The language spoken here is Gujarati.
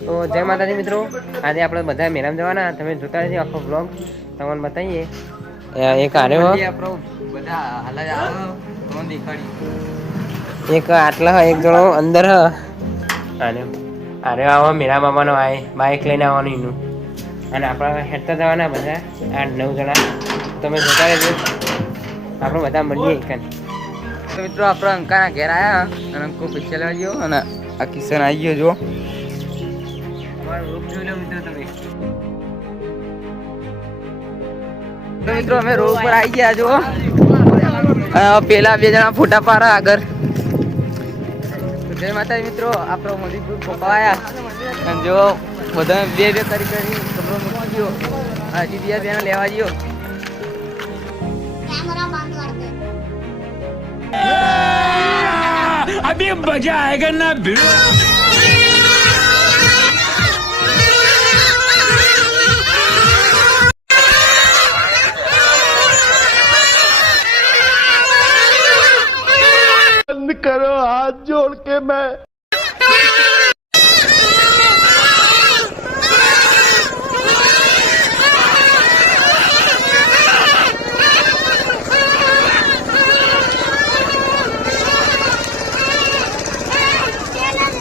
તો જય માતાજી મિત્રો, આજે આપણે બધા મેળામાં જવાના. તમે જોતા રહેજો આખો બ્લોગ, તમને બતાવીએ. એક આર્યો એક આટલા એક જણો અંદર અરે આવા મેરા મામાનો બાઈક લઈને આવવાનું એનું. અને આપણા હેડતા જવાના બધા 8-9 જણા. તમે જોતા રહેજો, આપણે બધા મળીએ એક. તો મિત્રો આપણા અંકાના ઘેર આવ્યા અને અંકો પૈસા લેવા ગયો અને આ કિશન આવી ગયો. જો મિત્રો અમે રોડ પર આવી ગયા. જો પેલા 2 જણા ફોટા પાડ્યા આગળ. જય માતાજી મિત્રો, આપણો મોદીપુર પકવાયા. જો બધા બે કરી કપડો મૂકી ગયો. હજી બીજા બેને લેવા ગયો. अभी मजा आएगा ना भिड़ो. बंद करो हाथ जोड़ के मैं